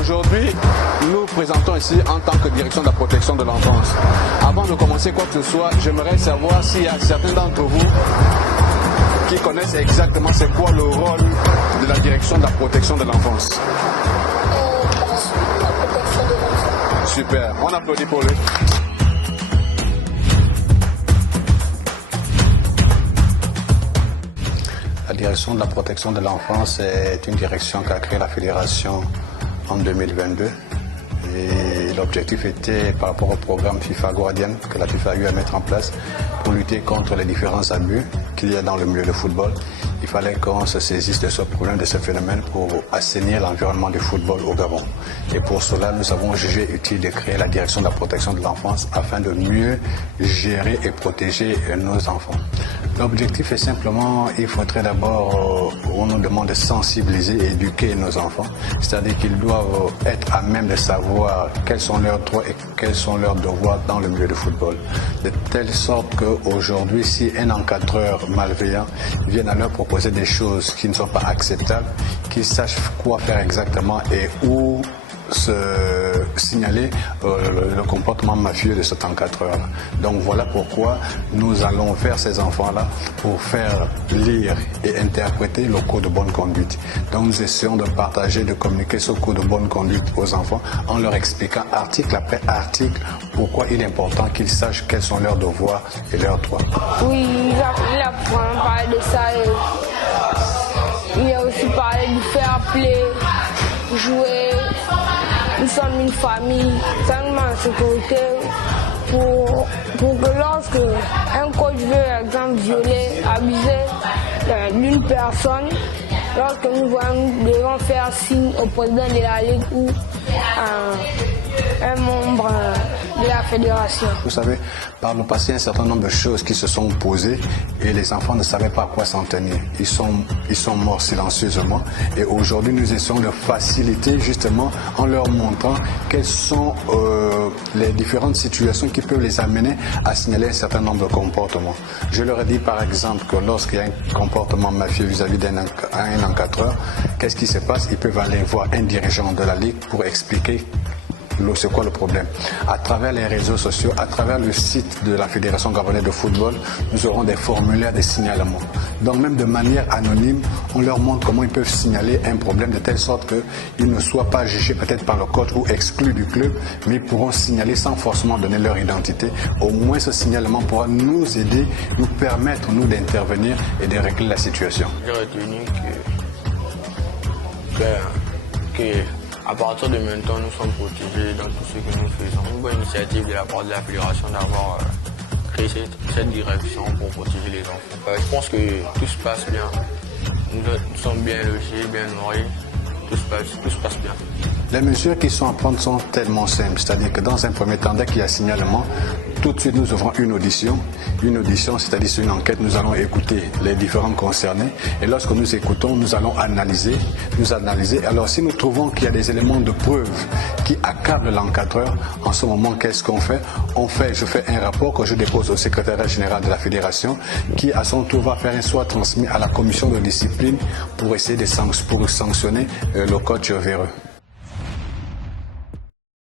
Aujourd'hui, nous présentons ici en tant que direction de la protection de l'enfance. Avant de commencer quoi que ce soit, j'aimerais savoir s'il y a certains d'entre vous qui connaissent exactement c'est quoi le rôle de la direction de la protection de l'enfance. La protection de l'enfant. Super, on applaudit pour lui. La direction de la protection de l'enfance est une direction qu'a créée la fédération en 2022. Et l'objectif était par rapport au programme FIFA Guardian que la FIFA a eu à mettre en place pour lutter contre les différents abus qu'il y a dans le milieu du football. Il fallait qu'on se saisisse de ce problème, de ce phénomène pour assainir l'environnement du football au Gabon. Et pour cela, nous avons jugé utile de créer la direction de la protection de l'enfance afin de mieux gérer et protéger nos enfants. L'objectif est simplement, il faudrait d'abord, on nous demande de sensibiliser et éduquer nos enfants, c'est-à-dire qu'ils doivent être à même de savoir quels sont leurs droits et quels sont leurs devoirs dans le milieu du football. De telle sorte qu'aujourd'hui, si un encadreur malveillant vient à leur proposer des choses qui ne sont pas acceptables, qu'ils sachent quoi faire exactement et où se signaler le comportement mafieux de cet encadreur. Donc voilà pourquoi nous allons vers ces enfants-là pour faire lire et interpréter le code de bonne conduite. Donc nous essayons de partager, de communiquer ce code de bonne conduite aux enfants en leur expliquant article après article pourquoi il est important qu'ils sachent quels sont leurs devoirs et leurs droits. Oui, il a vraiment parlé de ça et il a aussi parlé du fair play, jouer. Nous sommes une famille, tellement en sécurité pour que lorsque un coach veut, par exemple, violer, abuser d'une personne, lorsque nous voyons, nous devons faire signe au président de la Ligue ou un membre de la fédération. Vous savez, par le passé, un certain nombre de choses qui se sont posées et les enfants ne savaient pas à quoi s'en tenir. Ils sont morts silencieusement et aujourd'hui, nous essayons de faciliter justement en leur montrant quelles sont les différentes situations qui peuvent les amener à signaler un certain nombre de comportements. Je leur ai dit par exemple que lorsqu'il y a un comportement mafieux vis-à-vis d'un encadreur, qu'est-ce qui se passe? Ils peuvent aller voir un dirigeant de la Ligue pour expliquer c'est quoi le problème. À travers les réseaux sociaux, à travers le site de la Fédération gabonaise de football, nous aurons des formulaires de signalement. Donc même de manière anonyme, on leur montre comment ils peuvent signaler un problème de telle sorte qu'ils ne soient pas jugés peut-être par le coach ou exclus du club, mais ils pourront signaler sans forcément donner leur identité. Au moins ce signalement pourra nous aider, nous permettre nous d'intervenir et de régler la situation. J'ai retenu que à partir de maintenant, nous sommes protégés dans tout ce que nous faisons. Une bonne initiative de la part de la fédération d'avoir créé cette direction pour protéger les enfants. Je pense que tout se passe bien. Nous sommes bien logés, bien nourris. Tout se passe bien. Les mesures qui sont à prendre sont tellement simples, c'est-à-dire que dans un premier temps, dès qu'il y a signalement, tout de suite nous ouvrons une audition. Une audition, c'est-à-dire c'est une enquête, nous allons écouter les différents concernés et lorsque nous écoutons, nous allons analyser. Alors si nous trouvons qu'il y a des éléments de preuve qui accablent l'encadreur, en ce moment, qu'est-ce qu'on fait? Je fais un rapport que je dépose au secrétariat général de la fédération qui à son tour va faire un soit transmis à la commission de discipline pour essayer de sanctionner le coach véreux.